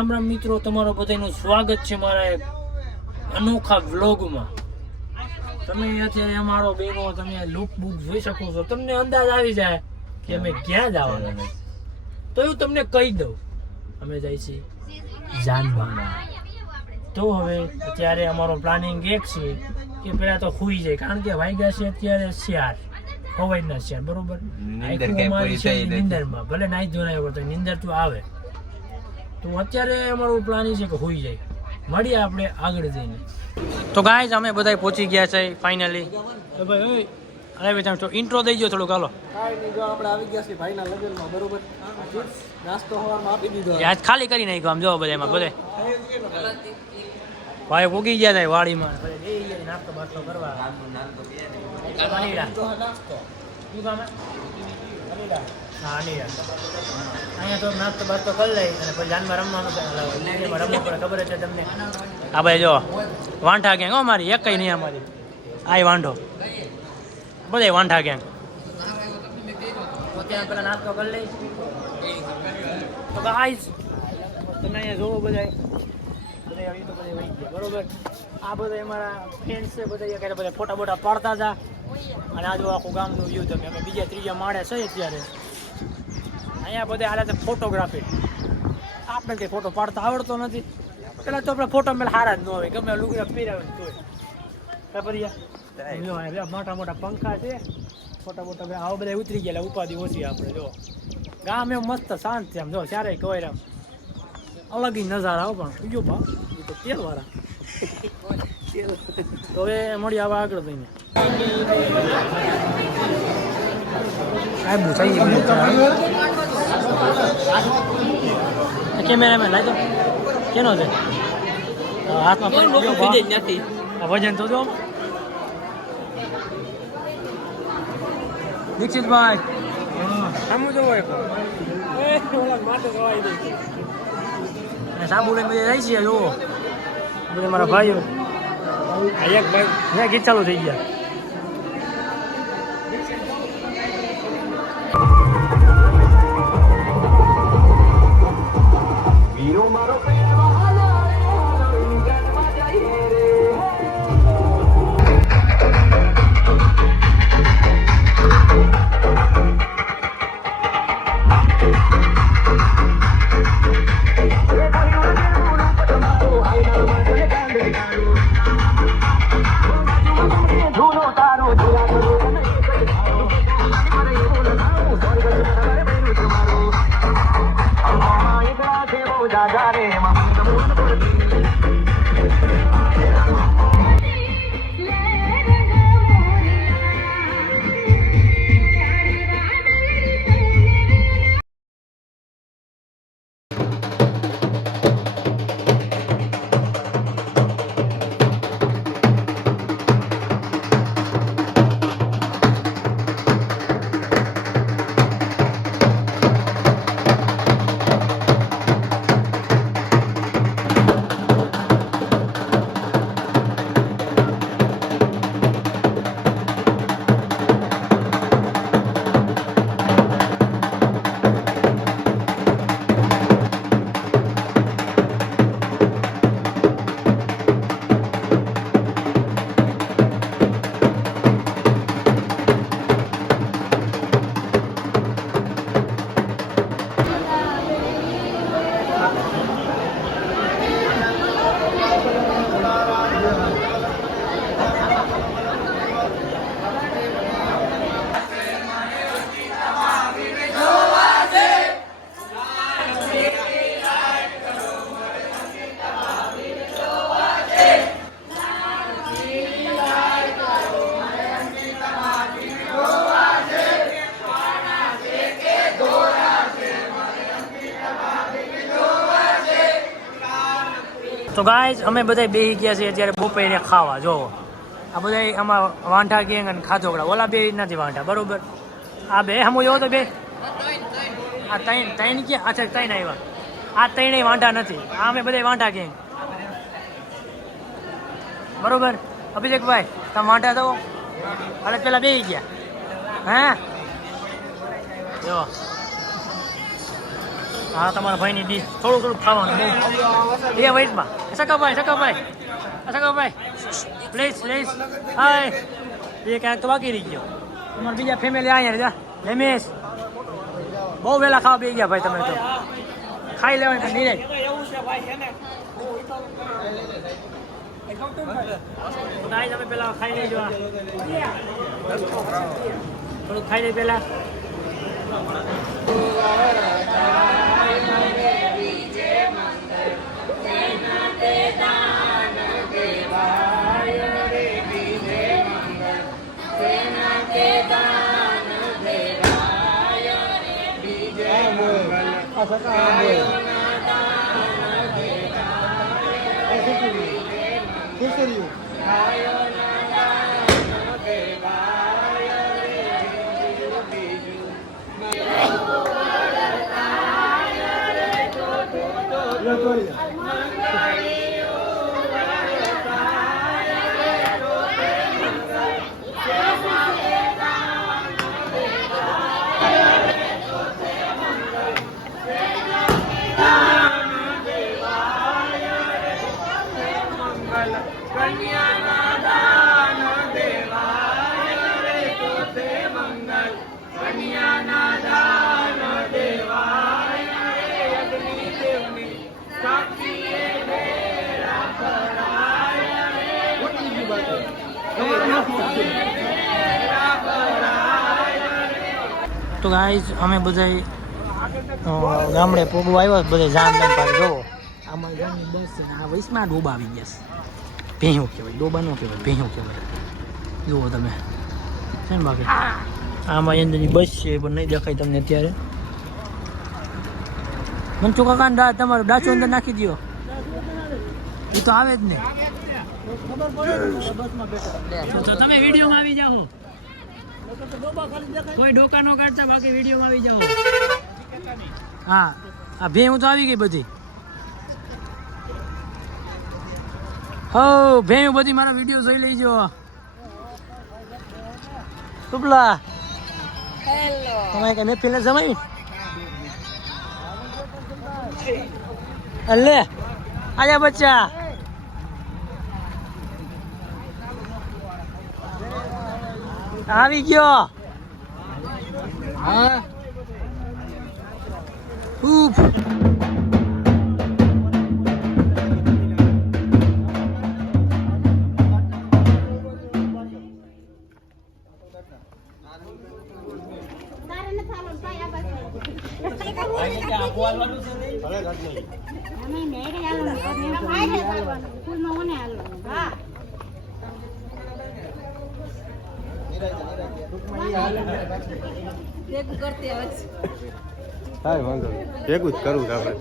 રામ રામ મિત્રો, તમારો બધાનું સ્વાગત છે મારા એક અનોખા વ્લોગમાં. તમે અત્યારે અમારો બેનો તમે લુક બુક જોઈ શકો છો, તમને અંદાજ આવી જાય કે અમે ક્યાં જવાના. તો હું તમને કહી દઉં, અમે જાય છીએ જાનમાં. તો હવે અત્યારે અમારો પ્લાનિંગ એક છે કે પેલા તો સુઈ જાય, કારણ કે વાગ્યા છે અત્યારે 4 સવારના 4 બરોબર. નિંદરમાં ભલે નાઈ ધોરાય તો નિંદર તો આવે. તો અત્યારે અમારું પ્લાનિંગ છે કે હોઈ જાય. મળીએ આપણે આગળ જઈને. તો ગાઈઝ અમે બધા પહોંચી ગયા છે ફાઇનલી. તો ભાઈ અરે ભાઈ તમે ઇન્ટ્રો દઈ ગયો થોડુંક. હાલો આપણે આવી ગયા છીએ ભાઈના લગ્નમાં બરોબર. નાસ્તો હવામાં આપી દીધો. આજ ખાલી કરી નાખ્યો આમ જો બધા એમાં બધે ભાઈ પોગી ગયા હતા વાડીમાં. નાસ્તો બાસ્તો કરવા અહીંયા તો નાસ્તો બાસ્તો કરી લઈ અને પછી જાનમાં રમવાનું ખબર છે તમને. હા ભાઈ જો વાંઠા ગેંગ હો મારી, એક કઈ નહીં અમારી. આ વાંઢો બધા વાંઠા ગેંગ. ત્યાં પેલા નાસ્તો કરી લઈ તો ગાઈઝ તમે અહીંયા જોવો બધા આવી તો બધા વહી ગયા બરોબર. આ બધા અમારા ફ્રેન્ડ્સ છે, બધા બધા ફોટા બોટા પાડતા હતા. અને આ જો આખું ગામનું વ્યૂ તમે અમે બીજા ત્રીજા માળે છે અત્યારે. અહીંયા બધા હાલે છે ફોટોગ્રાફી. આપણે કંઈ ફોટો પાડતા આવડતો નથી. પેલા તો આપણે ફોટો મેં હારા જ ન હોય, ગમે લુગડા પહેરાવે તોય ખબર. મોટા મોટા પંખા છે, ફોટા બોટા આવા બધા ઉતરી ગયા, ઉપાધિ ઓછી આપણે. જો ગામ એમ મસ્ત શાંત છે, આમ જો ચારે કહેવાય આમ અલગ નજારા આવો. પણ બીજો ભાવ એ તો તેલવાળા. તો હવે મળી આવા આગળ થઈને કેમેરામેન લાગો કેનો છે હાથમાં વજન તો જો. દીક્ષિતભાઈ સામું જોવો સાબુ લઈને બધા જાય છે. જુઓ બધા મારા ભાઈઓ. એક ભાઈ ગીત ચાલુ થઈ ગયા. તો ગાઈઝ અમે બધા બેસી ગયા છીએ અત્યારે બપોરે ખાવા. જોવો આ બધા આમાં વાંઢા ગેંગ અને ખાધોકડા. ઓલા બે નથી વાંઢા બરોબર. આ બે હમું જોવો તો બે આ ત્રણ ક્યાં? અચ્છા ત્રણ આવ્યા. આ ત્રણેય વાંઢા નથી. આ અમે બધા વાંઢા ગેંગ બરોબર. અભિષેકભાઈ તમે વાંઢા થવો હાલે પેલા બેસી ગયા. હે જો હા તમારા ભાઈની ડીશ થોડું થોડું ખાવાનું બહુ એ વેઇટમાં સકાભાઈ પ્લીઝ હાય એ ક્યાંક તો બાકી રહી ગયો તમારા બીજા ફેમિલી અહીંયા જા રમેશ બહુ વહેલા ખાવા બેસી ગયા ભાઈ તમે તો ખાઈ લેવાય પણ નીરજ તમે પેલા ખાઈ લેજો થોડુંક ખાઈ લે પેલા તો ગાઈઝ અમે બધા ગામડે પોગવા આવ્યા બધા જામદાન પાસે જોવો આમાં ગામની બસ છે આ વયસમાં ડોબા આવી ગયા છે ભેહું કહેવાય ડોબા નો કહેવાય ભેહું કહેવાય જુઓ તમે છે ને બાકી આમાં અંદરની બસ છે પણ નહીં દેખાય તમને અત્યારે મનસુ કાકા તમારો ડાચો અંદર નાખી દો એ તો આવે જ ને તો તમે વિડીયોમાં આવી જાઓ કોઈ ડોકા નો કાઢતા બાકી વિડીયોમાં આવી જાઓ હા આ ભેહું તો આવી ગઈ બધી હો ભેહું બધી મારા વિડીયો જોઈ લેજો ટુપલા તમારે કઈ મેં પેલા જમાવી અલે આજા બચ્ચા આવી ગયો હા ઉફ ભેગું જ કરવું આપણે